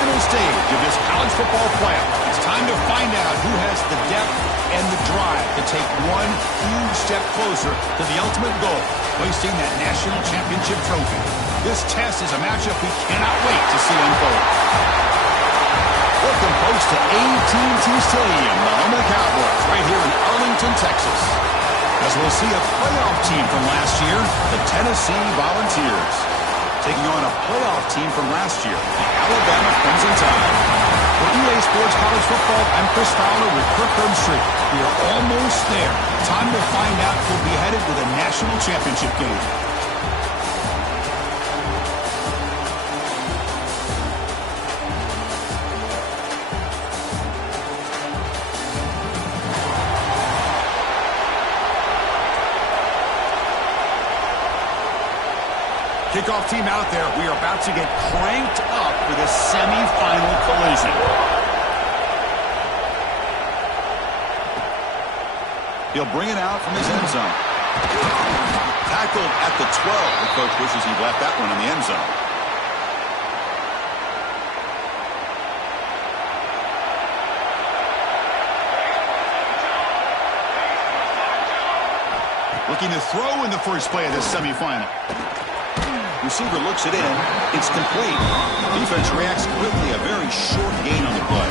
final stage of this college football playoff. It's time to find out who has the depth and the drive to take one huge step closer to the ultimate goal, hoisting that national championship trophy. This test is a matchup we cannot wait to see unfold. Welcome, folks, to AT&T Stadium, the home of the Cowboys, right here in Arlington, Texas. As we'll see a playoff team from last year, the Tennessee Volunteers, taking on a playoff team from last year, the Alabama Crimson Tide. For EA Sports College Football, I'm Chris Fowler with Kirk Herbstreit. We are almost there. Time to find out who'll be headed to the national championship game. Kickoff team out there. We are about to get cranked up for this semifinal collision. He'll bring it out from his end zone. Tackled at the 12. The coach wishes he left that one in the end zone. Looking to throw in the first play of this semifinal. Receiver looks it in. It's complete. Defense reacts quickly. A very short gain on the play.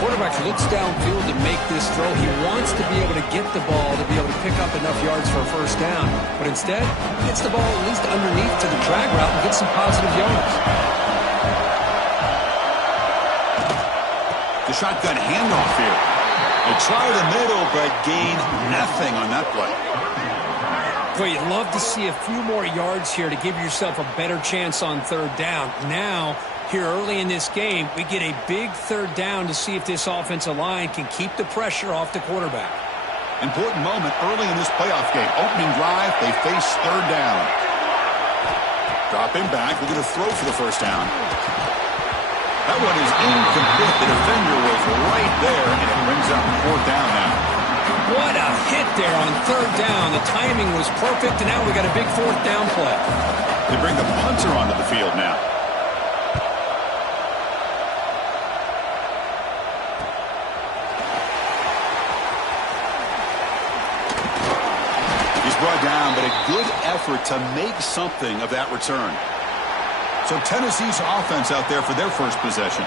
Quarterback looks downfield to make this throw. He wants to be able to get the ball to be able to pick up enough yards for a first down. But instead, he gets the ball at least underneath to the drag route and gets some positive yards. The shotgun handoff here. They try the middle, but gain nothing on that play. Well, you'd love to see a few more yards here to give yourself a better chance on third down. Now, here early in this game, we get a big third down to see if this offensive line can keep the pressure off the quarterback. Important moment early in this playoff game. Opening drive, they face third down. Dropping back, we're going to throw for the first down. That one is incomplete. The defender was right there, and it brings up fourth down now. What a hit there on third down. The timing was perfect, and now we got a big fourth down play. They bring the punter onto the field now. He's brought down, but a good effort to make something of that return. So Tennessee's offense out there for their first possession.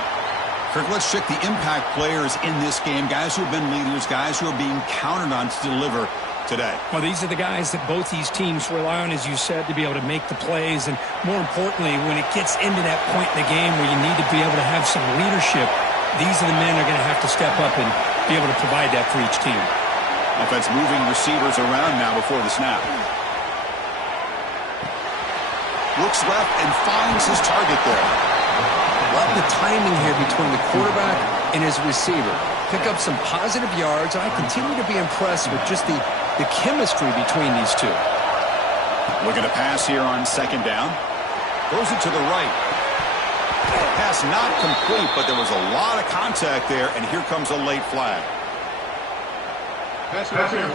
Kirk, let's check the impact players in this game, guys who have been leaders, guys who are being counted on to deliver today. Well, these are the guys that both these teams rely on, as you said, to be able to make the plays. And more importantly, when it gets into that point in the game where you need to be able to have some leadership, these are the men that are going to have to step up and be able to provide that for each team. Offense moving receivers around now before the snap. Looks left and finds his target there. Love the timing here between the quarterback and his receiver. Pick up some positive yards. I continue to be impressed with just the chemistry between these two. Looking to pass here on second down. Throws it to the right. Pass not complete, but there was a lot of contact there, and here comes a late flag. Pass defense.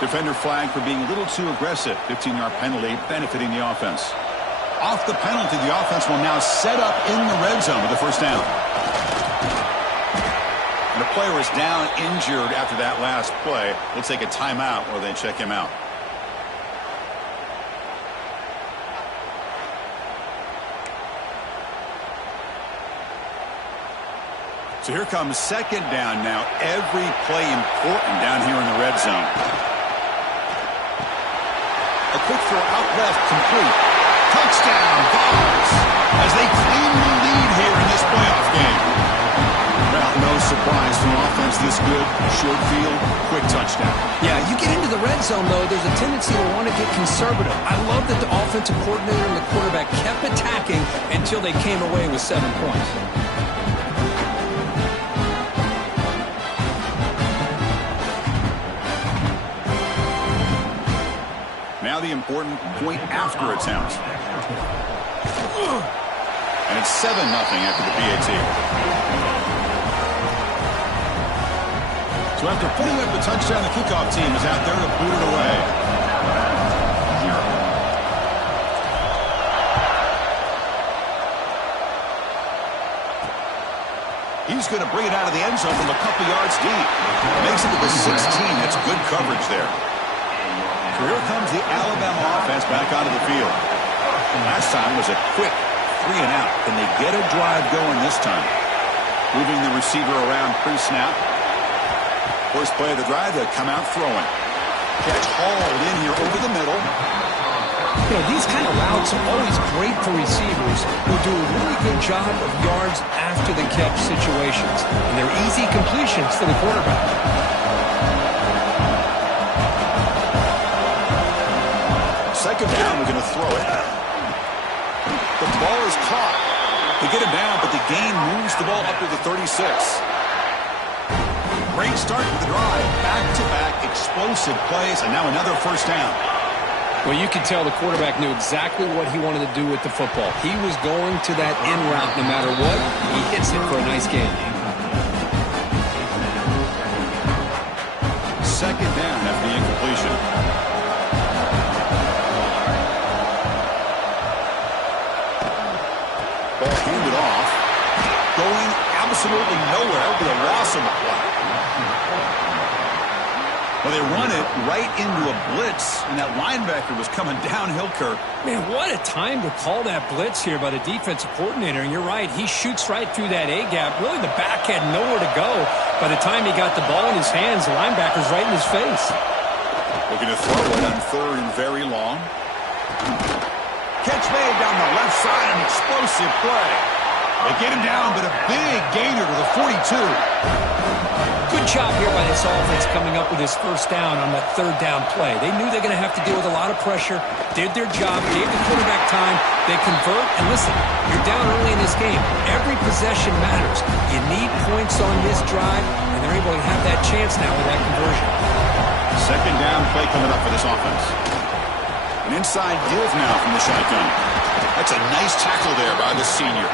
Defender flag for being a little too aggressive. 15-yard penalty benefiting the offense. Off the penalty, the offense will now set up in the red zone with the first down. And the player is down injured after that last play. We'll take a timeout while they check him out. So here comes second down now. Every play important down here in the red zone. A quick throw out left, complete. Touchdown, Vols, as they claim the lead here in this playoff game. Well, no surprise from offense this good. Short field, quick touchdown. Yeah, you get into the red zone, though, there's a tendency to want to get conservative. I love that the offensive coordinator and the quarterback kept attacking until they came away with 7 points. Now the important point after attempt. And it's 7-0 after the PAT. So after putting up the touchdown, the kickoff team is out there to boot it away. he's going to bring it out of the end zone from a couple yards deep. Makes it to the 16. That's good coverage there. So here comes the Alabama offense back onto the field. Last time was a quick 3 and out. Can they get a drive going this time? Moving the receiver around pre-snap. First play of the drive, they come out throwing. Catch hauled in here over the middle. You know, these kind of routes are always great for receivers who do a really good job of yards after the catch situations. And they're easy completions for the quarterback. Second down, we're going to throw it. The ball is caught. They get him down, but the gain moves the ball up to the 36. Great start to the drive. Back-to-back explosive plays, and now another first down. Well, you can tell the quarterback knew exactly what he wanted to do with the football. He was going to that in route no matter what. He hits it for a nice gain. Second down after the incompletion. Ball handed off. Going absolutely nowhere with a loss of the play. Well, they run it right into a blitz, and that linebacker was coming downhill, Kirk. Man, what a time to call that blitz here by the defensive coordinator. And you're right, he shoots right through that A-gap. Really, the back had nowhere to go. By the time he got the ball in his hands, the linebacker's right in his face. Looking to throw it on third and very long. Catch made down the left side, an explosive play. They get him down, but a big gainer to the 42. Good job here by this offense coming up with his first down on that third down play. They knew they were going to have to deal with a lot of pressure, did their job, gave the quarterback time. They convert, and listen, you're down early in this game. Every possession matters. You need points on this drive, and they're able to have that chance now with that conversion. Second down play coming up for this offense. An inside give now from the shotgun. That's a nice tackle there by the senior.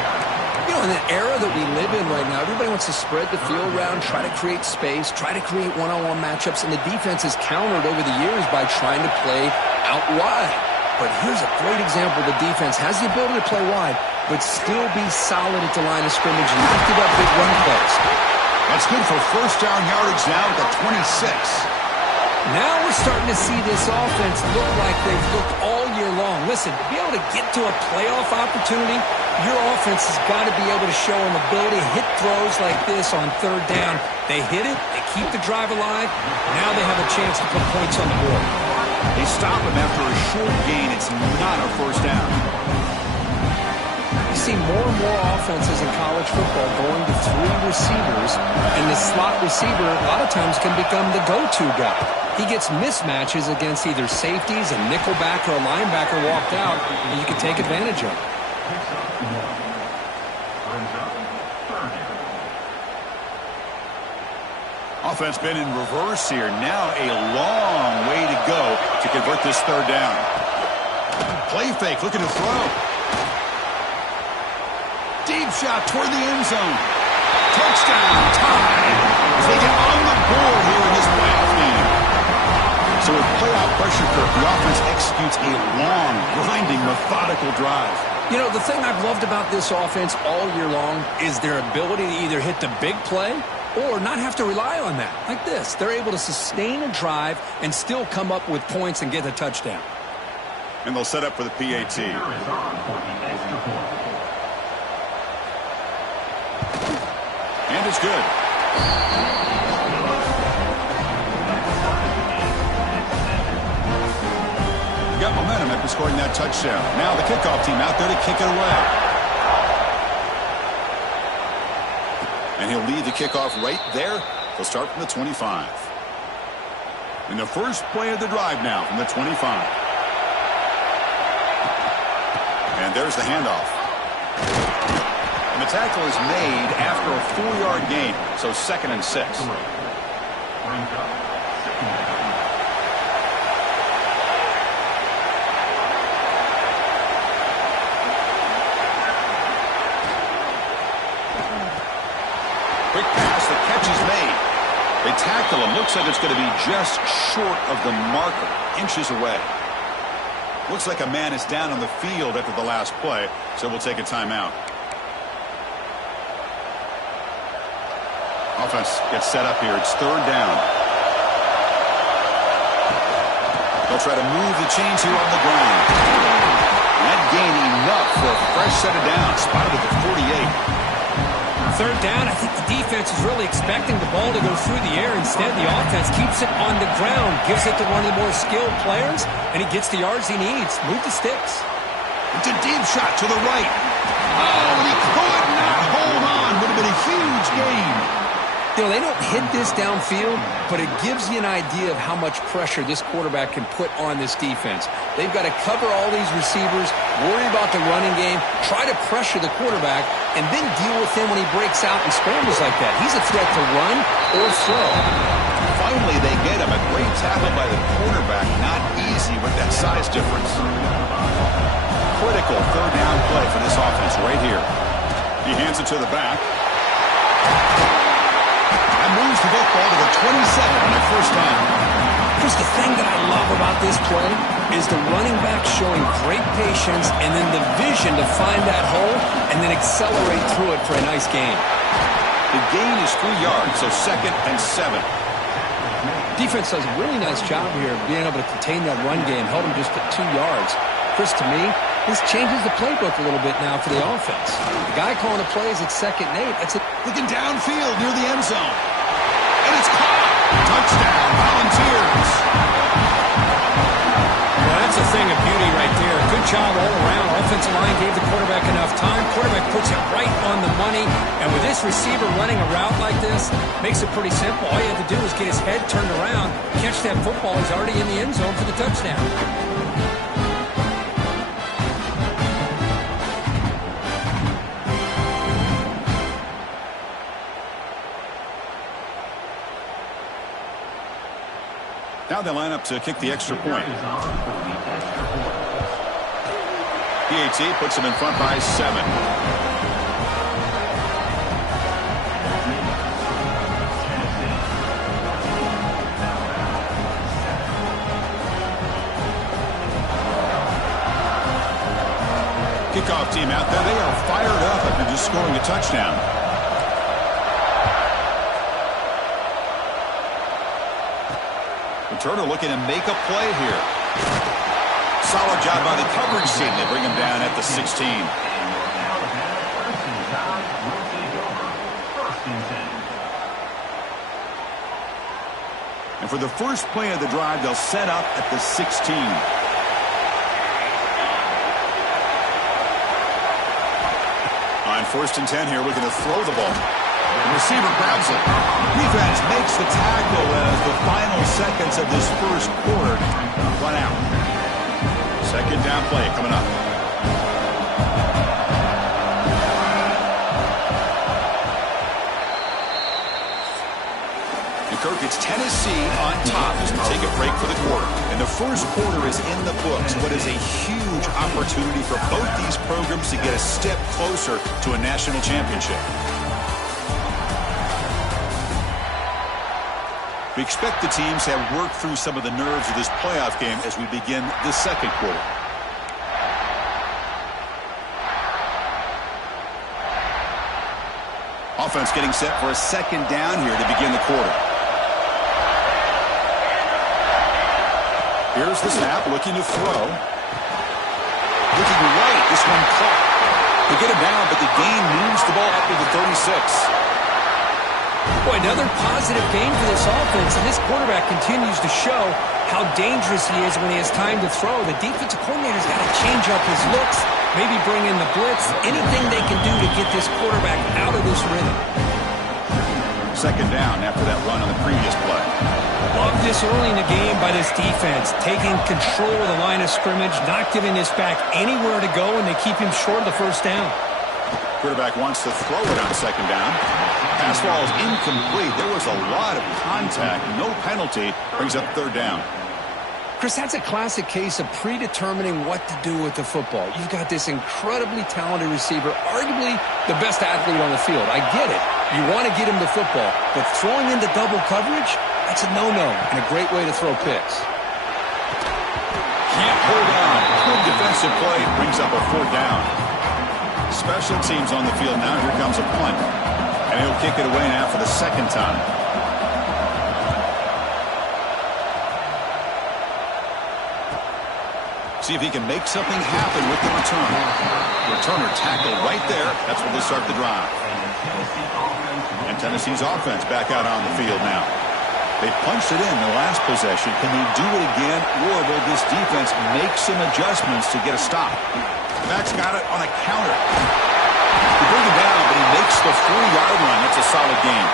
You know, in the era that we live in right now, everybody wants to spread the field around, try to create space, try to create one-on-one matchups, and the defense has countered over the years by trying to play out wide. But here's a great example. The defense has the ability to play wide, but still be solid at the line of scrimmage and lift it up big run plays. That's good for first down yardage now at the 26. Now we're starting to see this offense look like they've looked all year long. Listen, to be able to get to a playoff opportunity, your offense has got to be able to show an ability to hit throws like this on third down. They hit it, they keep the drive alive. Now they have a chance to put points on the board. They stop him after a short gain. It's not a first down. You see more and more offenses in college football going to 3 receivers, and the slot receiver a lot of times can become the go-to guy. He gets mismatches against either safeties, a nickelback, or a linebacker walked out, and you can take advantage of it. Offense been in reverse here. Now a long way to go to convert this third down. Play fake, looking to throw. Deep shot toward the end zone. Touchdown, tie. As they get on the board here in this playoff game. So with playoff pressure, Kirk, the offense executes a long, grinding, methodical drive. You know, the thing I've loved about this offense all year long is their ability to either hit the big play or not have to rely on that. Like this, they're able to sustain a drive and still come up with points and get a touchdown. And they'll set up for the PAT. And it's good. Got momentum after scoring that touchdown. Now the kickoff team out there to kick it away. And he'll lead the kickoff right there. He'll start from the 25. In the first play of the drive now from the 25. And there's the handoff. And the tackle is made after a 4-yard gain. So 2nd and 6. Quick pass, the catch is made. They tackle him. Looks like it's going to be just short of the marker, inches away. Looks like a man is down on the field after the last play, so we'll take a timeout. Offense gets set up here. It's third down. They'll try to move the chains here on the ground. That gain enough for a fresh set of downs. Spotted at the 48. Third down, I think the defense is really expecting the ball to go through the air. Instead, the offense keeps it on the ground, gives it to one of the more skilled players, and he gets the yards he needs. Move the sticks. It's a deep shot to the right. Oh, and he could not hold on. Would have been a huge gain. You know, they don't hit this downfield, but it gives you an idea of how much pressure this quarterback can put on this defense. They've got to cover all these receivers, worry about the running game, try to pressure the quarterback, and then deal with him when he breaks out and scrambles like that. He's a threat to run or throw. Finally, they get him. A great tackle by the quarterback. Not easy with that size difference. Critical third down play for this offense right here. He hands it to the back. And moves the football to the 27 on their first down. Chris, the thing that I love about this play is the running back showing great patience and then the vision to find that hole and then accelerate through it for a nice gain. The gain is 3 yards, so 2nd and 7. Defense does a really nice job here of being able to contain that run game, held him just at 2 yards. Chris, to me, this changes the playbook a little bit now for the offense. The guy calling the plays at 2nd and 8. That's it. Looking downfield near the end zone. And it's caught. Touchdown, Volunteers. Well, that's a thing of beauty right there. Good job all around. Offensive line gave the quarterback enough time. Quarterback puts it right on the money. And with this receiver running a route like this, makes it pretty simple. All you have to do is get his head turned around, catch that football. He's already in the end zone for the touchdown. Now they line up to kick the extra point. PAT puts him in front by 7. Kickoff team out there. They are fired up after just scoring a touchdown. Turner looking to make a play here. Solid job by the coverage team. They bring him down at the 16. And for the first play of the drive, they'll set up at the 16. On 1st and 10 here, looking to throw the ball. The receiver grabs it. Defense makes the tackle as the final seconds of this first quarter run out. 2nd down play coming up. And Kirk, it's Tennessee on top as we take a break for the quarter. And the first quarter is in the books. What is a huge opportunity for both these programs to get a step closer to a national championship. We expect the teams to have worked through some of the nerves of this playoff game as we begin the second quarter. Offense getting set for a 2nd down here to begin the quarter. Here's the snap, looking to throw. Looking right, this one caught. They get it down, but the gain moves the ball up to the 36. Boy, another positive gain for this offense, and this quarterback continues to show how dangerous he is when he has time to throw. The defensive coordinator's got to change up his looks, maybe bring in the blitz, anything they can do to get this quarterback out of this rhythm. 2nd down after that run on the previous play. Love this early in the game by this defense, taking control of the line of scrimmage, not giving this back anywhere to go, and they keep him short of the first down. Quarterback wants to throw it on 2nd down. Pass ball is incomplete. There was a lot of contact. No penalty. Brings up 3rd down. Chris, that's a classic case of predetermining what to do with the football. You've got this incredibly talented receiver, arguably the best athlete on the field. I get it. You want to get him the football, but throwing into double coverage, that's a no-no and a great way to throw picks. Can't hold on. Good defensive play. Brings up a 4th down. Special teams on the field now. Here comes a punt. And he'll kick it away now for the second time. See if he can make something happen with the return. Returner tackled right there. That's where they start the drive. And Tennessee's offense back out on the field now. They punched it in the last possession. Can they do it again, or will this defense make some adjustments to get a stop? The back's got it on a counter. They bring him down, but he makes the 4-yard line. That's a solid game.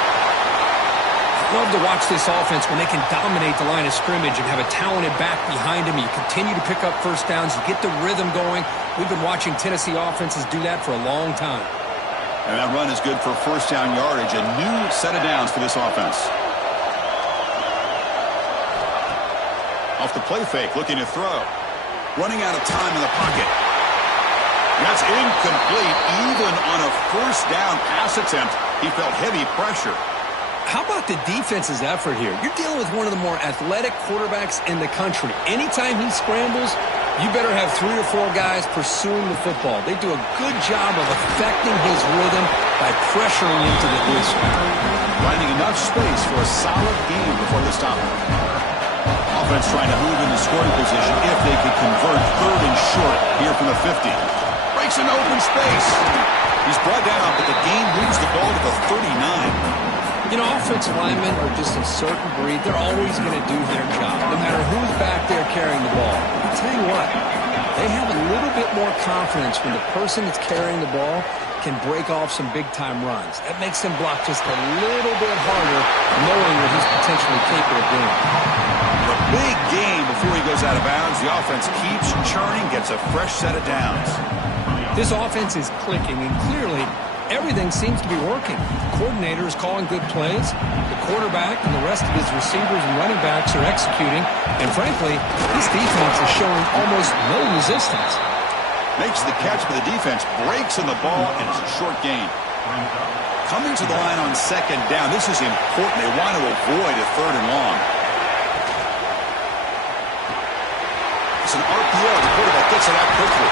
Love to watch this offense when they can dominate the line of scrimmage and have a talented back behind him. You continue to pick up first downs. You get the rhythm going. We've been watching Tennessee offenses do that for a long time. And that run is good for first down yardage. A new set of downs for this offense. Off the play fake, looking to throw. Running out of time in the pocket. That's incomplete. Even on a first down pass attempt, he felt heavy pressure. How about the defense's effort here? You're dealing with one of the more athletic quarterbacks in the country. Anytime he scrambles, you better have 3 or 4 guys pursuing the football. They do a good job of affecting his rhythm by pressuring him to the whistle. Finding enough space for a solid game before they stop him. Offense trying to move into scoring position if they could convert 3rd and short here from the 50. Breaks into open space. He's brought down, but the game moves the ball to the 39. You know, offensive linemen are just a certain breed. They're always going to do their job, no matter who's back there carrying the ball. I'll tell you what, they have a little bit more confidence when the person that's carrying the ball can break off some big-time runs. That makes them block just a little bit harder, knowing what he's potentially capable of doing. A big game before he goes out of bounds. The offense keeps churning, gets a fresh set of downs. This offense is clicking, and clearly everything seems to be working. The coordinator is calling good plays. The quarterback and the rest of his receivers and running backs are executing. And frankly, this defense is showing almost no resistance. Makes the catch for the defense, breaks in the ball, and it's a short gain. Coming to the line on 2nd down. This is important. They want to avoid a 3rd and long. It's an RPO. The quarterback gets it out quickly.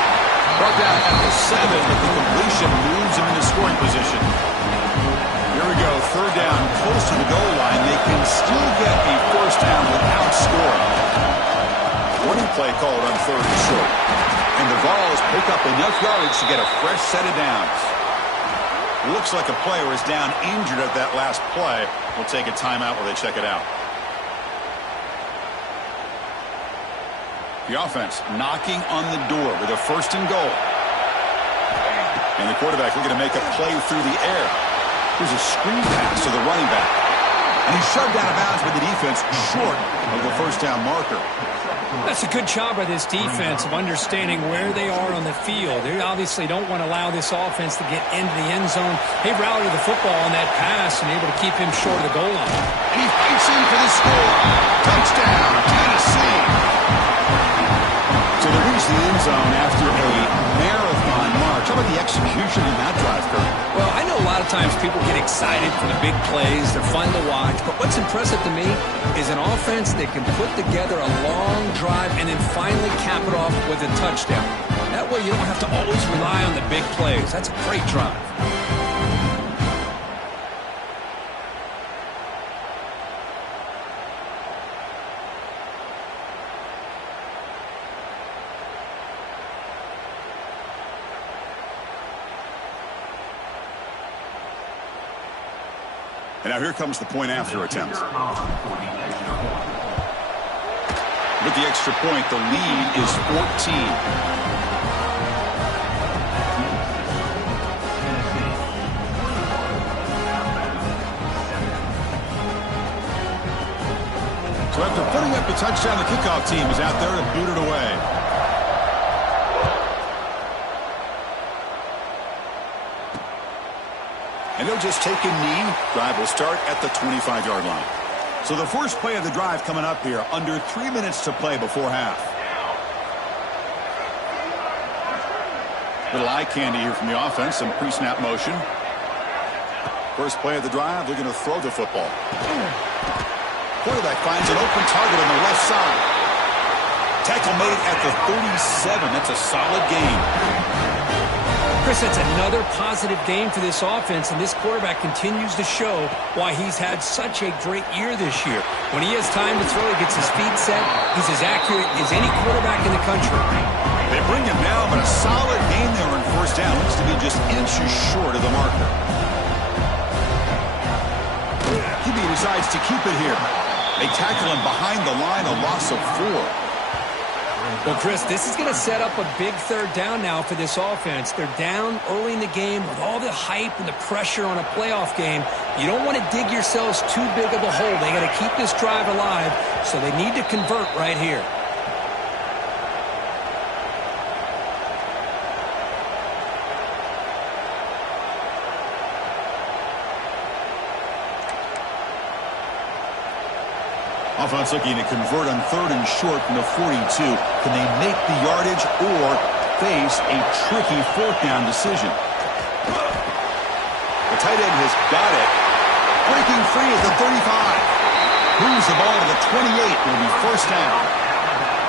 Brought down at the 7, but the completion moves him into scoring position. Here we go, 3rd down, close to the goal line. They can still get a first down without scoring. Warning play called on 3rd and short. And the Vols pick up enough yardage to get a fresh set of downs. Looks like a player is down injured at that last play. We'll take a timeout while they check it out. The offense knocking on the door with a 1st and goal. And the quarterback looking to make a play through the air. Here's a screen pass to the running back. And he's shoved out of bounds by the defense short of the first down marker. That's a good job by this defense of understanding where they are on the field. They obviously don't want to allow this offense to get into the end zone. They rallied the football on that pass and able to keep him short of the goal line. And he fights in for the score. Touchdown, Tennessee. So they reach the end zone after a marathon march. How about the execution in that drive, Kurt? Well, I know a lot of times people get excited for the big plays. They're fun to watch. But what's impressive to me is an offense that can put together a long drive and then finally cap it off with a touchdown. That way you don't have to always rely on the big plays. That's a great drive. And now here comes the point after attempt. With the extra point, the lead is 14. So after putting up a touchdown, the kickoff team is out there to boot it away. And they'll just take a knee. Drive will start at the 25-yard line. So the first play of the drive coming up here, under 3 minutes to play before half. Little eye candy here from the offense, some pre-snap motion. First play of the drive, they're going to throw the football. Quarterback finds an open target on the left side. Tackle made at the 37. That's a solid gain. Chris, that's another positive game for this offense, and this quarterback continues to show why he's had such a great year this year. When he has time to throw, he gets his feet set. He's as accurate as any quarterback in the country. They bring him down, but a solid gain there on first down. Looks to be just inches short of the marker. QB decides to keep it here. They tackle him behind the line, a loss of 4. Well, Chris, this is going to set up a big third down now for this offense. They're down early in the game with all the hype and the pressure on a playoff game. You don't want to dig yourselves too big of a hole. They got to keep this drive alive, so they need to convert right here. Offense looking to convert on 3rd and short from the 42. Can they make the yardage or face a tricky 4th down decision? The tight end has got it. Breaking free is the 35. Moves the ball to the 28. Will be first down.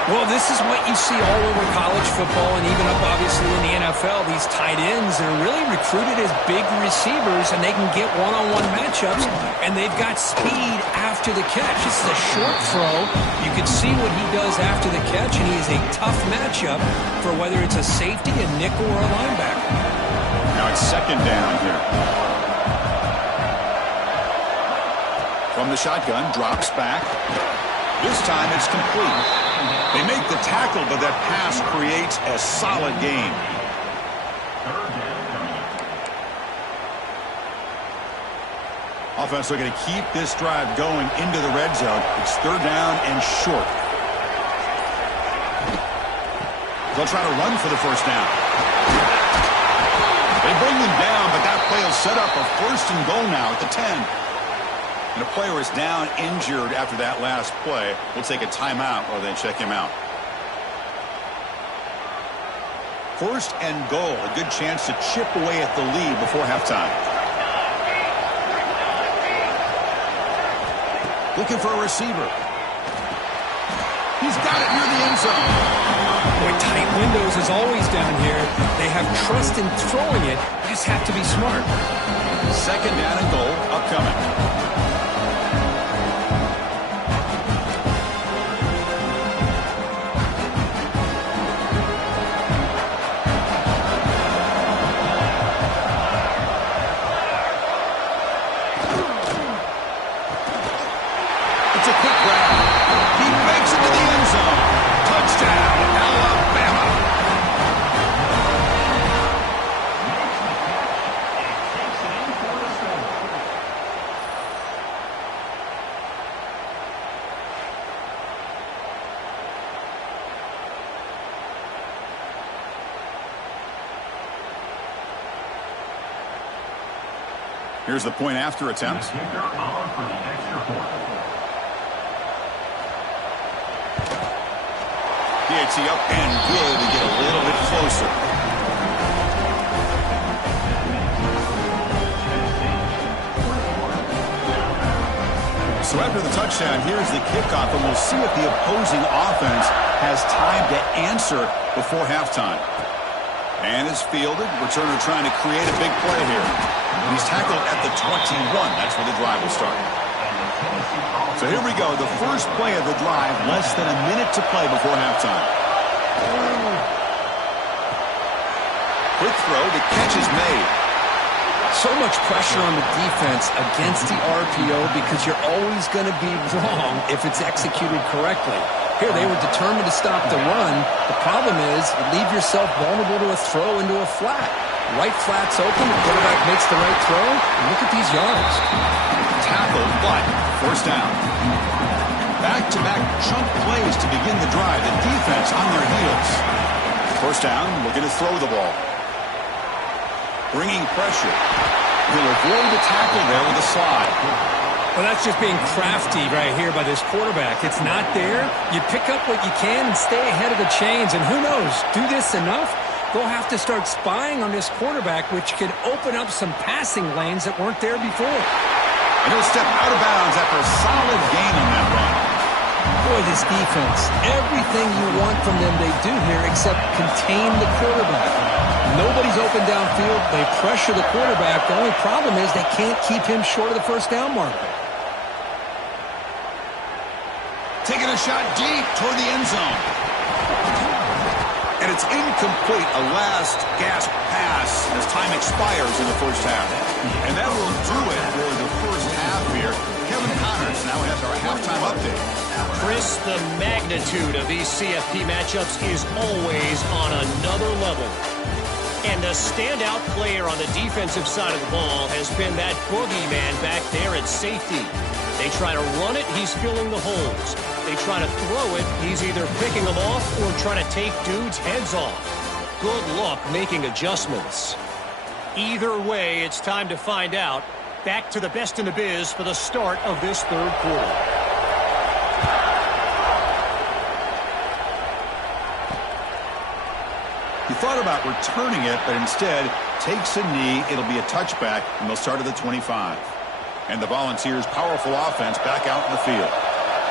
Well, this is what you see all over college football and even up, obviously, in the NFL. These tight ends are really recruited as big receivers, and they can get one-on-one matchups, and they've got speed after the catch. This is a short throw. You can see what he does after the catch, and he is a tough matchup for whether it's a safety, a nickel, or a linebacker. Now it's 2nd down here. From the shotgun, drops back. This time it's complete. They make the tackle, but that pass creates a solid gain. Offense looking to keep this drive going into the red zone. It's 3rd down and short. They'll try to run for the first down. They bring them down, but that play will set up a 1st and goal now at the 10. And a player is down injured after that last play. We'll take a timeout while they check him out. 1st and goal. A good chance to chip away at the lead before halftime. Looking for a receiver. He's got it near the end zone. Boy, tight windows is always down here. They have trust in throwing it. You just have to be smart. 2nd down and goal upcoming. Here's the point after attempt. PAT up and good to get a little bit closer. So after the touchdown, here's the kickoff, and we'll see if the opposing offense has time to answer before halftime. And is fielded. Returner trying to create a big play here. And he's tackled at the 21. That's where the drive will start. So here we go. The first play of the drive, less than a minute to play before halftime. Quick throw. The catch is made. So much pressure on the defense against the RPO because you're always going to be wrong if it's executed correctly. Here, they were determined to stop the run. The problem is you leave yourself vulnerable to a throw into a flat. Right flat's open, the quarterback makes the right throw, and look at these yards. Tackle, but first down. Back-to-back chunk plays to begin the drive. The defense on their heels. First down, looking to throw the ball. Bringing pressure. He'll avoid the tackle there with a slide. Well, that's just being crafty right here by this quarterback. It's not there. You pick up what you can and stay ahead of the chains. And who knows, do this enough, they'll have to start spying on this quarterback, which could open up some passing lanes that weren't there before. And he'll step out of bounds after a solid gain on that run. Boy, this defense, everything you want from them they do here except contain the quarterback. Nobody's open downfield. They pressure the quarterback. The only problem is they can't keep him short of the first down marker. Taking a shot deep toward the end zone. And it's incomplete, a last gasp pass as time expires in the first half. And that will do it for the first half here. Kevin Connors now has our halftime update. Chris, the magnitude of these CFP matchups is always on another level. And the standout player on the defensive side of the ball has been that boogeyman back there at safety. They try to run it, he's filling the holes. They try to throw it, he's either picking them off or trying to take dudes' heads off. Good luck making adjustments. Either way, it's time to find out. Back to the best in the biz for the start of this third quarter. He thought about returning it, but instead takes a knee. It'll be a touchback, and they'll start at the 25. And the Volunteers' powerful offense back out in the field.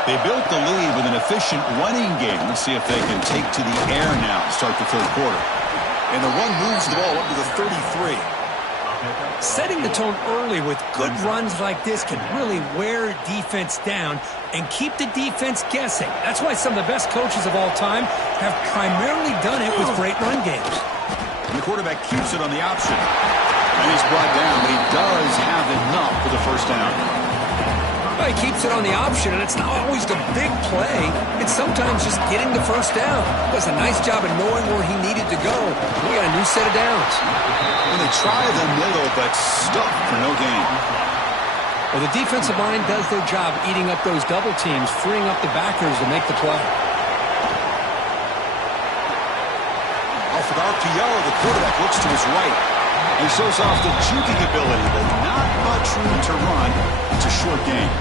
They built the lead with an efficient running game. Let's see if they can take to the air now to start the third quarter. And the run moves the ball up to the 33. Setting the tone early with good runs like this can really wear defense down and keep the defense guessing. That's why some of the best coaches of all time have primarily done it with great run games. And the quarterback keeps it on the option. And he's brought down, but he does have enough for the first down. Well, he keeps it on the option, and it's not always the big play. It's sometimes just getting the first down. Does a nice job of knowing where he needed to go. We got a new set of downs. And they try the middle, but stuck for no gain. Well, the defensive line does their job eating up those double teams, freeing up the backers to make the play. Off of RPO, the quarterback looks to his right. He shows off the juking ability, but not much room to run. It's a short game.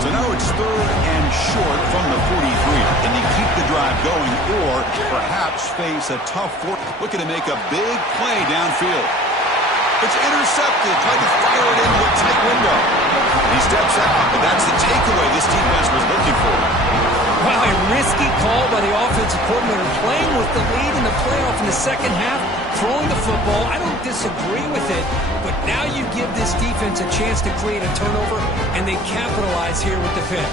So now it's third and short from the 43. Can they keep the drive going or perhaps face a tough fourth? Looking to make a big play downfield. It's intercepted. Tried to fire it into a tight window. And he steps out, but that's the takeaway this defense was looking for. Wow, a risky call by the offensive coordinator, playing with the lead in the playoff in the second half, throwing the football. I don't disagree with it, but now you give this defense a chance to create a turnover, and they capitalize here with the pick.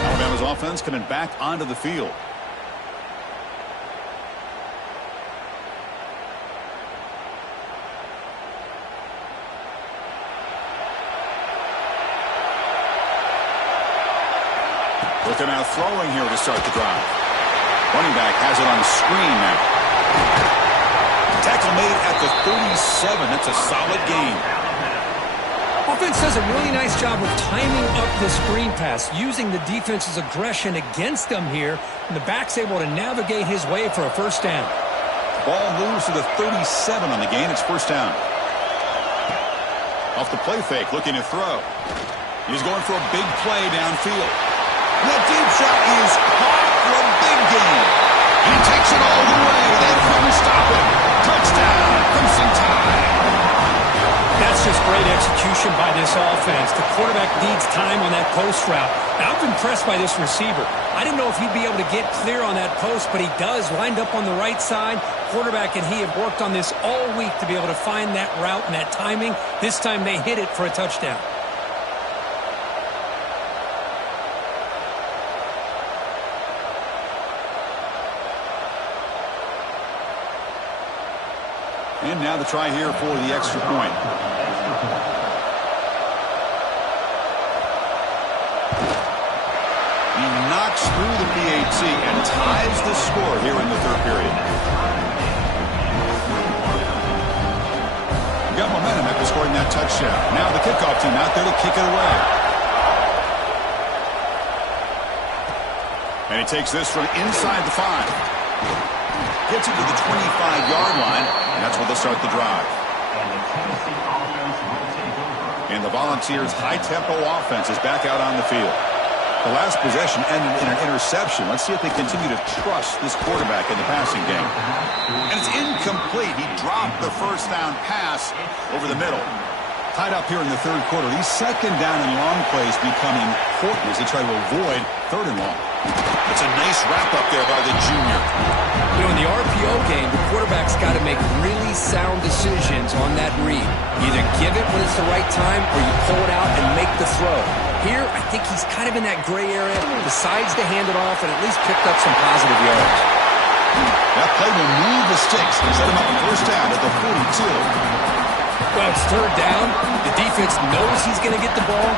Alabama's offense coming back onto the field. Looking out throwing here to start the drive. Running back has it on the screen now. Tackle made at the 37. That's a solid gain. Offense does a really nice job of timing up the screen pass, using the defense's aggression against them here, and the back's able to navigate his way for a first down. Ball moves to the 37 on the gain. It's first down. Off the play fake, looking to throw. He's going for a big play downfield. That deep shot is caught for a big gain. He takes it all the way. They couldn't stop him. Touchdown, Crimson Tide. That's just great execution by this offense. The quarterback needs time on that post route. Now, I'm impressed by this receiver. I didn't know if he'd be able to get clear on that post, but he does. Lined up on the right side. Quarterback and he have worked on this all week to be able to find that route and that timing. This time they hit it for a touchdown. And now the try here for the extra point. He knocks through the PAT and ties the score here in the third period. Got momentum after scoring that touchdown. Now the kickoff team out there to kick it away. And he takes this from inside the 5. Gets it to the 25-yard line, and that's where they'll start the drive. And the Volunteers' high-tempo offense is back out on the field. The last possession ended in an interception. Let's see if they continue to trust this quarterback in the passing game. And it's incomplete. He dropped the first down pass over the middle. Tied up here in the third quarter. These second down and long plays become important as they try to avoid third and long. It's a nice wrap up there by the junior. You know, in the RPO game, the quarterback's got to make really sound decisions on that read. Either give it when it's the right time or you pull it out and make the throw. Here, I think he's kind of in that gray area, decides to hand it off and at least picked up some positive yards. That play will move the sticks and set him up first down at the 42. Well, it's third down. The defense knows he's going to get the ball.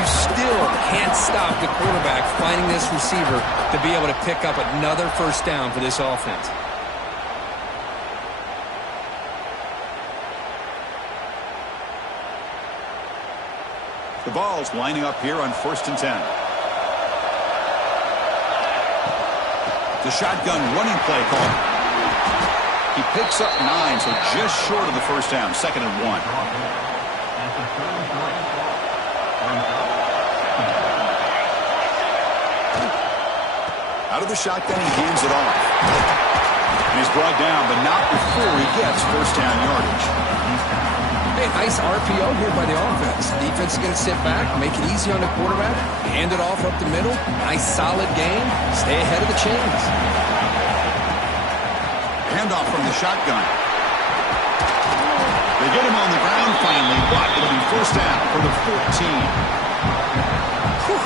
You still can't stop the quarterback finding this receiver to be able to pick up another first down for this offense. The ball's lining up here on 1st and 10. The shotgun running play call. He picks up 9, so just short of the first down. 2nd and 1. Out of the shotgun, he hands it off. And he's brought down, but not before he gets first down yardage. Hey, nice RPO here by the offense. Defense is going to sit back, make it easy on the quarterback, hand it off up the middle. Nice solid game. Stay ahead of the chains. Handoff from the shotgun. They get him on the ground finally, but it'll be first down for the 14.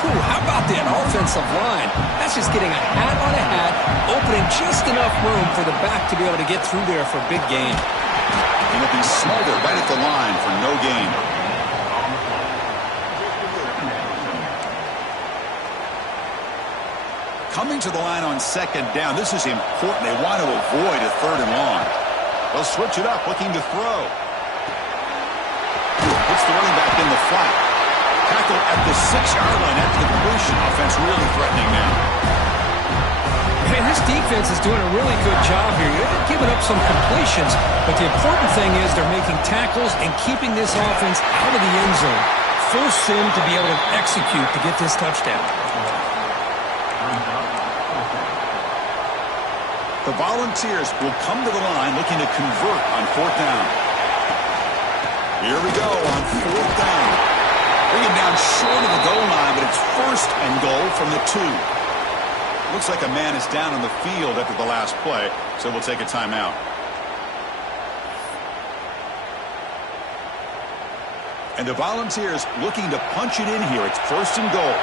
How about that offensive line? That's just getting a hat on a hat, opening just enough room for the back to be able to get through there for a big gain. And it'll be smothered right at the line for no gain. Coming to the line on 2nd down. This is important. They want to avoid a 3rd and long. They'll switch it up, looking to throw. Hits the running back in the flat. Tackle at the 6-yard line after the completion. Offense really threatening now. Man, this defense is doing a really good job here. They're giving up some completions, but the important thing is they're making tackles and keeping this offense out of the end zone. Force them to be able to execute to get this touchdown. The Volunteers will come to the line looking to convert on 4th down. Here we go on 4th down. Bring it down short of the goal line, but it's 1st and goal from the 2. Looks like a man is down on the field after the last play, so we'll take a timeout. And the Volunteers looking to punch it in here. It's 1st and goal.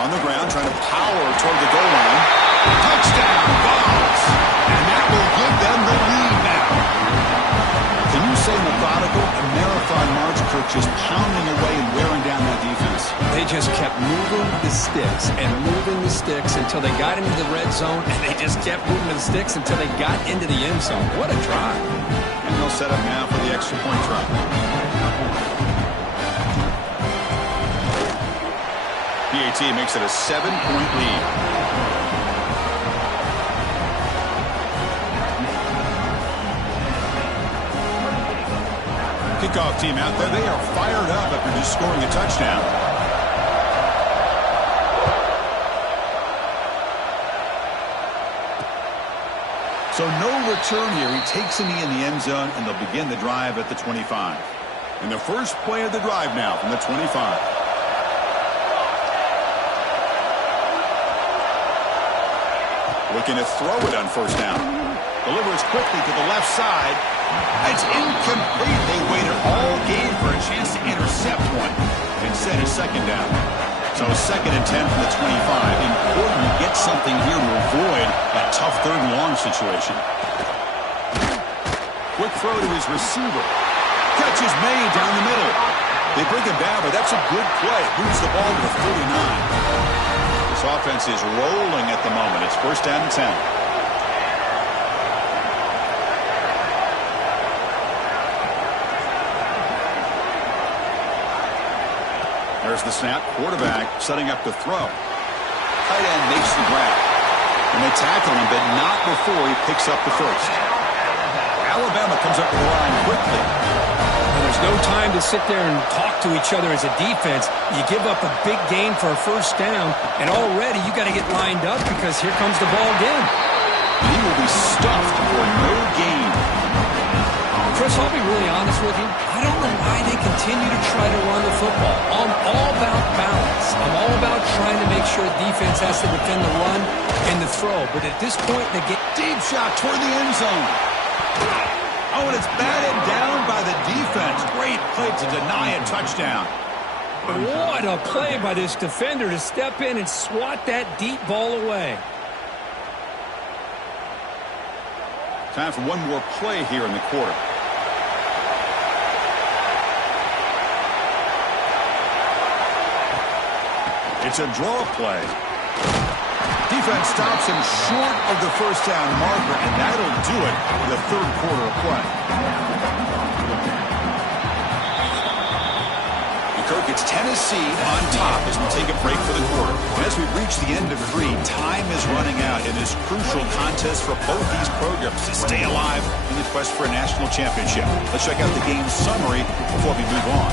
On the ground, trying to power toward the goal line. Touchdown, Vols! And that will give them the lead now. Can you say methodical? A marathon march, Kirk, just pounding away and wearing down that defense. They just kept moving the sticks and moving the sticks until they got into the red zone, and they just kept moving the sticks until they got into the end zone. What a drive. And they'll set up now for the extra point try. PAT makes it a 7-point lead. Kickoff team out there. They are fired up after just scoring a touchdown. So no return here. He takes a knee in the end zone, and they'll begin the drive at the 25. And the first play of the drive now from the 25. Looking to throw it on 1st down. Delivers quickly to the left side. It's incomplete. They waited all game for a chance to intercept one. Instead, it's 2nd down. So 2nd and 10 from the 25. Important to get something here to avoid that tough 3rd and long situation. Quick throw to his receiver. Catch is made down the middle. They bring him down, but that's a good play. Moves the ball to the 39. This offense is rolling at the moment. It's 1st down and 10. There's the snap. Quarterback setting up the throw. Tight end makes the grab. And they tackle him, but not before he picks up the first. Alabama comes up to the line quickly. Well, there's no time to sit there and talk to each other as a defense. You give up a big gain for a first down, and already you got to get lined up because here comes the ball again. And he will be stuffed for no gain. Chris, I'll be really honest with you. I don't know why they continue to try to run the football. I'm all about balance. I'm all about trying to make sure defense has to defend the run and the throw. But at this point in the game, Deep shot toward the end zone. Oh, and it's batted down by the defense. Great play to deny a touchdown. what a play by this defender to step in and swat that deep ball away. Time for one more play here in the quarter. It's a draw play. Defense stops him short of the first down marker, and that'll do it for the third quarter of play. Kirk, it's Tennessee on top as we take a break for the quarter. As we reach the end of 3, time is running out in this crucial contest for both these programs to stay alive in the quest for a national championship. Let's check out the game summary before we move on.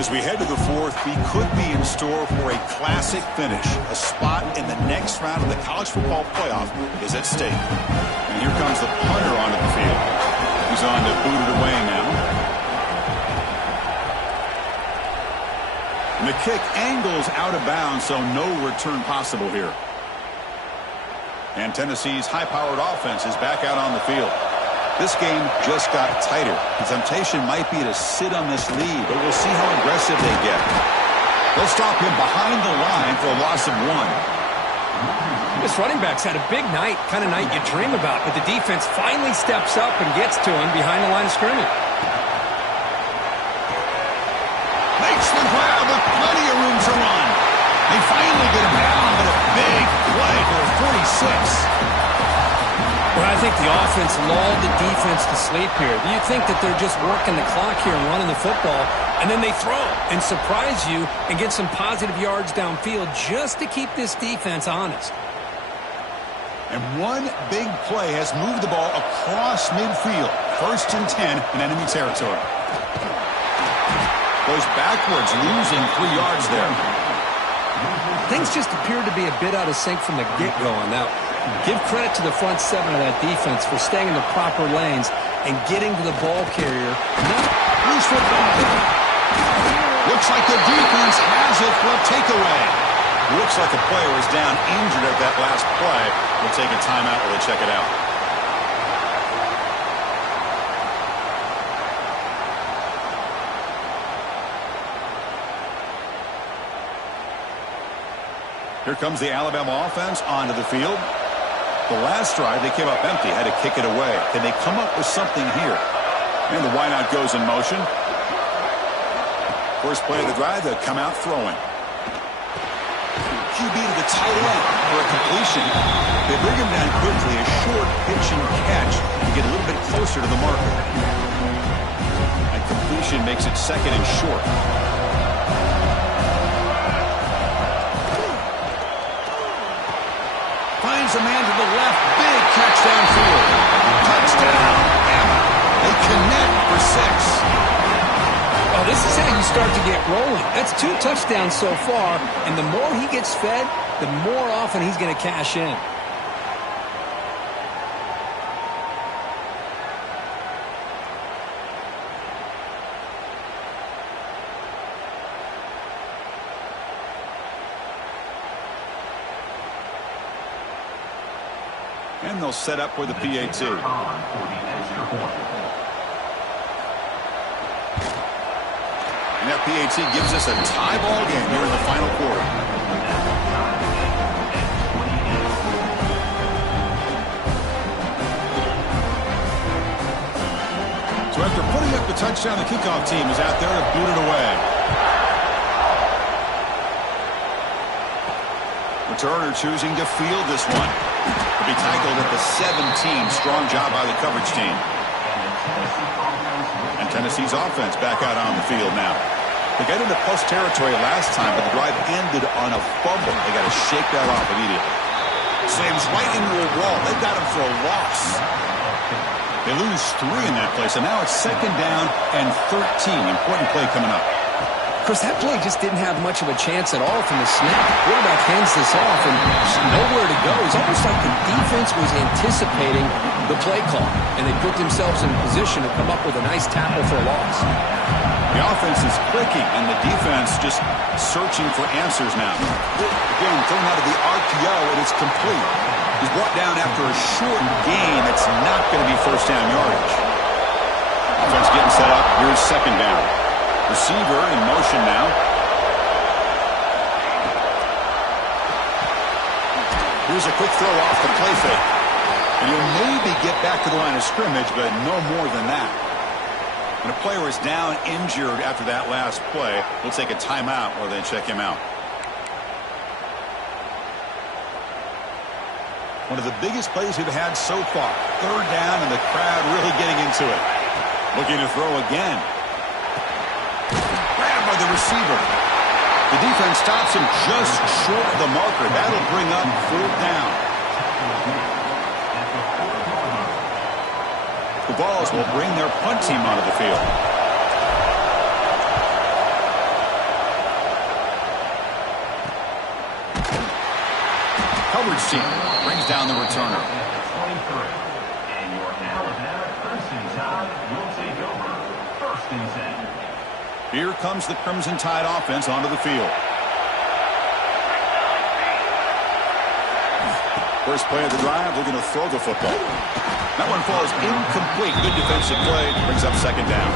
As we head to the 4th, we could be in store for a classic finish. A spot in the next round of the college football playoff is at stake. And here comes the punter onto the field. He's on to boot it away now. And the kick angles out of bounds, so no return possible here. And Tennessee's high-powered offense is back out on the field. This game just got tighter. The temptation might be to sit on this lead, but we'll see how aggressive they get. They'll stop him behind the line for a loss of 1. This running back's had a big night, kind of night you dream about, but the defense finally steps up and gets to him behind the line of scrimmage. Makes the grab with plenty of room to run. They finally get him down, but a big play for 46. Well, I think the offense lulled the defense to sleep here. Do you think that they're just working the clock here and running the football, and then they throw and surprise you and get some positive yards downfield just to keep this defense honest? And one big play has moved the ball across midfield. 1st and 10 in enemy territory. Goes backwards, losing 3 yards there. Things just appeared to be a bit out of sync from the get-go on that. Give credit to the front 7 of that defense for staying in the proper lanes and getting to the ball carrier. Loose football. Looks like the defense has it for a takeaway. Looks like the player is down injured at that last play. We'll take a timeout while they check it out. Here comes the Alabama offense onto the field. The last drive, they came up empty, had to kick it away. Can they come up with something here? And the wideout goes in motion. First play of the drive, they'll come out throwing. QB to the tight end for a completion. They bring him down quickly, a short pitch and catch to get a little bit closer to the marker. And completion makes it 2nd and short. Finds a man to the left. Big catch downfield. Touchdown, Bama. They connect for 6. Oh, this is how you start to get rolling. That's 2 touchdowns so far, and the more he gets fed, the more often he's going to cash in. And they'll set up for the PAT. And that PAT gives us a tie ball game here in the final quarter. So after putting up the touchdown, the kickoff team is out there to boot it away. Returner choosing to field this one. To be tackled at the 17. Strong job by the coverage team. And Tennessee's offense back out on the field now. They got into plus territory last time, but the drive ended on a fumble. They got to shake that off immediately. Slams right into a wall. They got him for a loss. They lose 3 in that play, so now it's 2nd down and 13. Important play coming up. Chris, that play just didn't have much of a chance at all from the snap. The quarterback hands this off and just nowhere to go. It's almost like the defense was anticipating the play call, and they put themselves in position to come up with a nice tackle for a loss. The offense is clicking, and the defense just searching for answers now. Again, thrown out of the RPO, and it's complete. He's brought down after a short gain. It's not going to be first down yardage. Offense getting set up. Here's second down. Receiver in motion now. Here's a quick throw off the play fake. And he'll maybe get back to the line of scrimmage, but no more than that. When a player is down injured after that last play, we'll take a timeout while they check him out. One of the biggest plays we've had so far. Third down, and the crowd really getting into it. Looking to throw again. Grabbed by the receiver. The defense stops him just short of the marker. That'll bring up third down. The Vols will bring their punt team onto the field. Coverage team brings down the returner. And your Alabama Crimson Tide will take over. First and 10. Here comes the Crimson Tide offense onto the field. First play of the drive, they're going to throw the football. That one falls incomplete. Good defensive play. Brings up second down.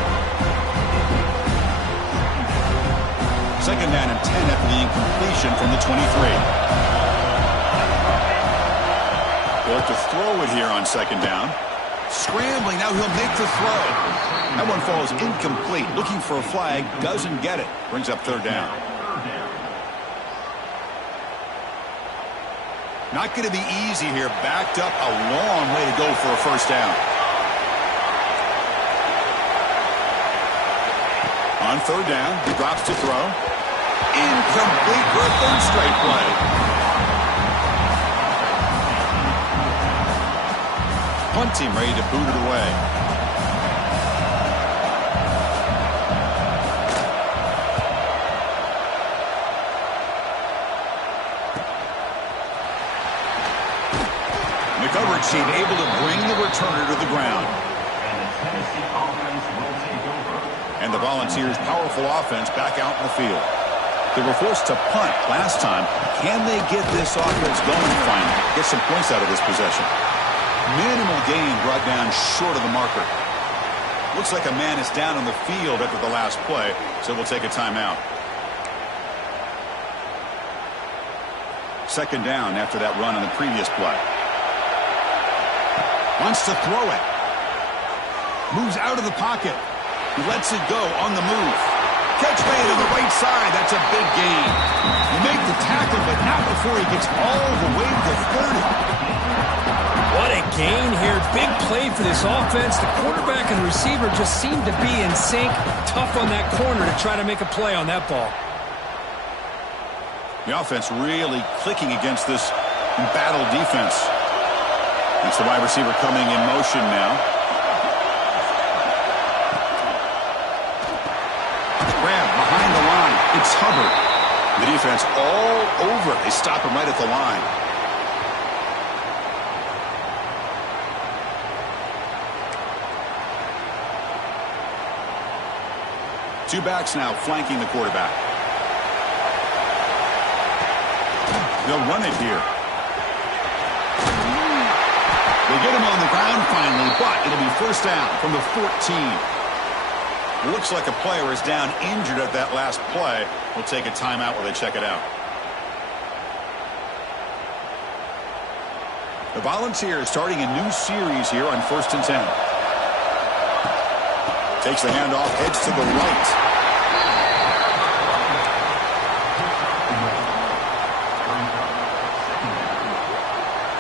Second down and 10 after the incompletion from the 23. They'll have to throw it here on second down. Scrambling. Now he'll make the throw. That one falls incomplete. Looking for a flag. Doesn't get it. Brings up third down. Not going to be easy here. Backed up a long way to go for a first down. On third down, he drops to throw. Incomplete for a third straight play. Punt team ready to boot it away. Coverage team able to bring the returner to the ground. And the Tennessee offense will take over. And the Volunteers' powerful offense back out in the field. They were forced to punt last time. Can they get this offense going finally? Get some points out of this possession. Minimal gain brought down short of the marker. Looks like a man is down on the field after the last play, so we'll take a timeout. Second down after that run on the previous play. Wants to throw it. Moves out of the pocket. Lets it go on the move. Catch made on the right side. That's a big gain. You make the tackle, but not before he gets all the way to 30. What a gain here. Big play for this offense. The quarterback and receiver just seem to be in sync. Tough on that corner to try to make a play on that ball. The offense really clicking against this embattled defense. It's the wide receiver coming in motion now. Grab behind the line. It's Hubbard. The defense all over. They stop him right at the line. Two backs now flanking the quarterback. They'll run it here. They get him on the ground finally, but it'll be first down from the 14. Looks like a player is down injured at that last play. We'll take a timeout while they check it out. The Volunteers starting a new series here on 1st and 10. Takes the handoff, heads to the right.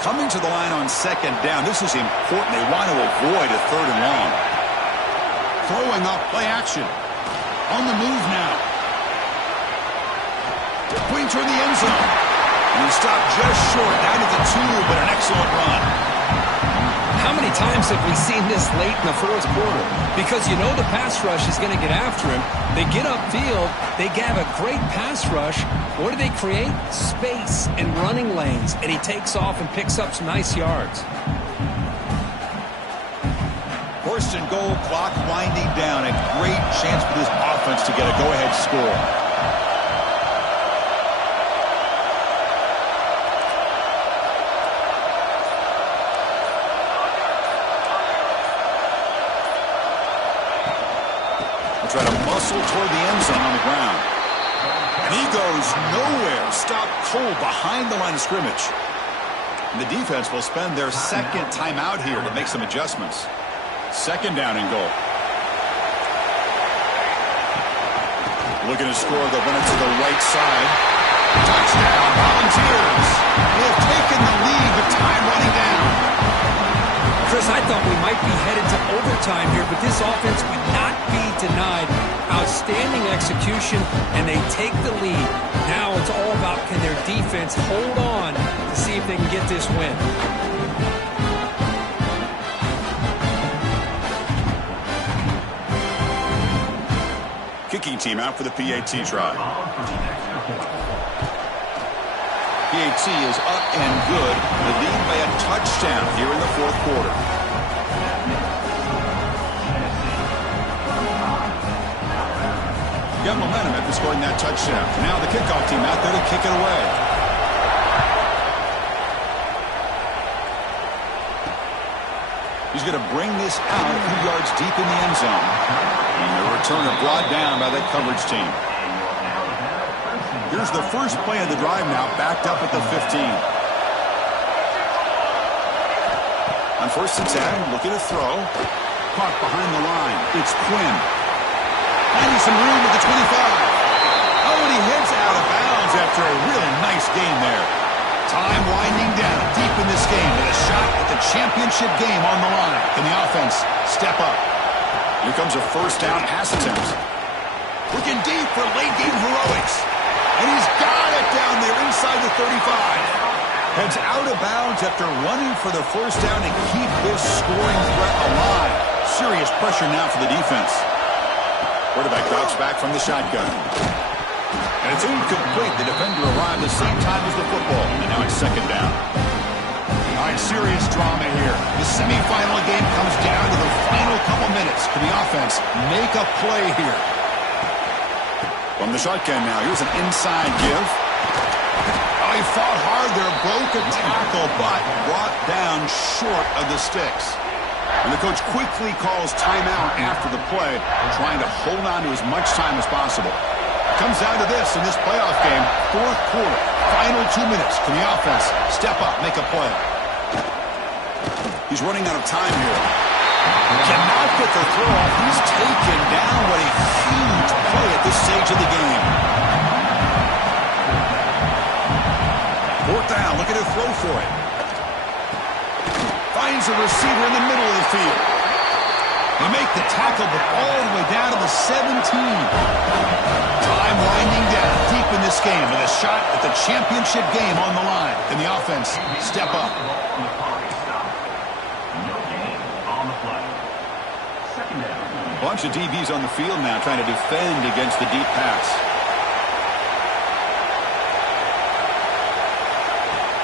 Coming to the line on second down. This is important. They want to avoid a third and long. Throwing up, play action. On the move now. Putting toward the end zone. And he stopped just short, down to the 2, but an excellent run. How many times have we seen this late in the fourth quarter? Because you know the pass rush is going to get after him. They get upfield. They have a great pass rush. What do they create? Space and running lanes. And he takes off and picks up some nice yards. First and goal, clock winding down. A great chance for this offense to get a go-ahead score. Try to muscle toward the end zone on the ground. And he goes nowhere. Stopped cold behind the line of scrimmage. And the defense will spend their second timeout here to make some adjustments. Second down and goal. Looking to score, they'll run it to the right side. Touchdown, Volunteers. They have taken the lead with time running down. Chris, I thought we might be headed to overtime here, but this offense would not be denied. Outstanding execution, and they take the lead. Now it's all about can their defense hold on to see if they can get this win. Kicking team out for the PAT try. PAT is up and good. The lead by a touchdown here in the fourth quarter. Got momentum after scoring that touchdown. Now the kickoff team out there to kick it away. He's going to bring this out a few yards deep in the end zone. And the returner brought down by that coverage team. Here's the first play of the drive now, backed up at the 15. On first and 10, looking to throw. Caught behind the line. It's Quinn. Finding some room at the 25. Oh, and he heads out of bounds after a really nice gain there. Time winding down deep in this game with a shot at the championship game on the line. Can the offense step up? Here comes a first down pass attempt. Looking deep for late game heroics. And he's got it down there inside the 35. Heads out of bounds after running for the first down and keep this scoring threat alive. Serious pressure now for the defense. Quarterback drops back from the shotgun. And it's incomplete. The defender arrived the same time as the football. And now it's second down. All right, serious drama here. The semifinal game comes down to the final couple minutes. Can the offense make a play here? From the shotgun now, here's an inside give. Oh, he fought hard there, broke a tackle, but brought down short of the sticks. And the coach quickly calls timeout after the play, trying to hold on to as much time as possible. Comes down to this in this playoff game, fourth quarter, final 2 minutes. Can the offense step up, make a play? He's running out of time here. Cannot get the throw off. He's taken down. What a huge play at this stage of the game. Fourth down. Look at it throw for it. Finds a receiver in the middle of the field. They make the tackle, but all the way down to the 17. Time winding down deep in this game with a shot at the championship game on the line. Can the offense step up? Bunch of DBs on the field now trying to defend against the deep pass.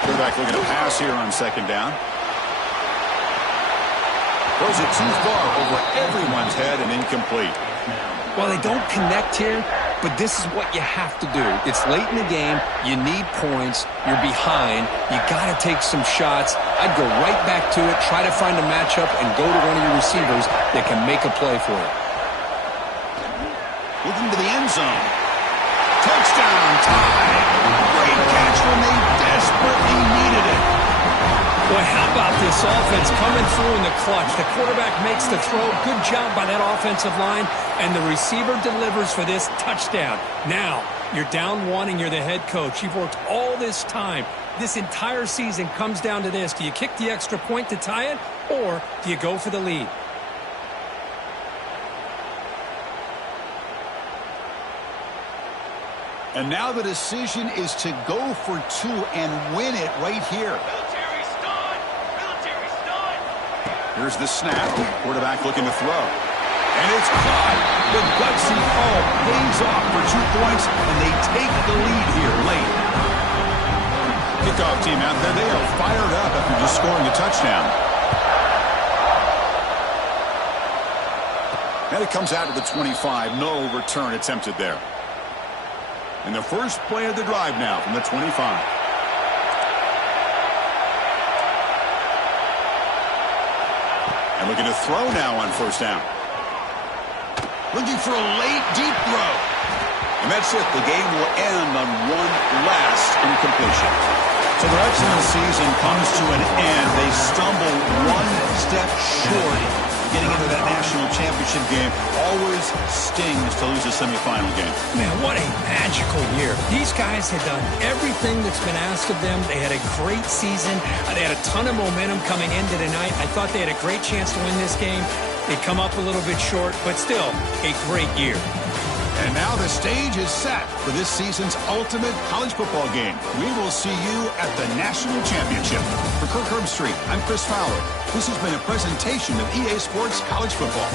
Quarterback looking to pass here on second down. Throws it too far over everyone's head and incomplete. Well, they don't connect here, but this is what you have to do. It's late in the game. You need points. You're behind. You got to take some shots. I'd go right back to it, try to find a matchup, and go to one of your receivers that can make a play for you. Looking to the end zone. Touchdown time. Great catch when they desperately needed it. Boy, how about this offense coming through in the clutch? The quarterback makes the throw. Good job by that offensive line. And the receiver delivers for this touchdown. Now, you're down one and you're the head coach. You've worked all this time. This entire season comes down to this. Do you kick the extra point to tie it, or do you go for the lead? And now the decision is to go for two and win it right here. Here's the snap. Quarterback looking to throw. And it's caught. The gutsy call pays off for 2 points, and they take the lead here late. Kickoff team out there, they are fired up after just scoring a touchdown. And it comes out to the 25. No return attempted there. And the first play of the drive now from the 25. And looking to throw now on first down. Looking for a late, deep throw. And that's it. The game will end on one last incompletion. So their excellent season comes to an end. They stumble one step short of getting into that national championship game. Always stings to lose a semifinal game. Man, what a magical year. These guys had done everything that's been asked of them. They had a great season. They had a ton of momentum coming into tonight. I thought they had a great chance to win this game. They come up a little bit short, but still a great year. And now the stage is set for this season's ultimate college football game. We will see you at the national championship. For Kirk Herbstreit, I'm Chris Fowler. This has been a presentation of EA Sports College Football.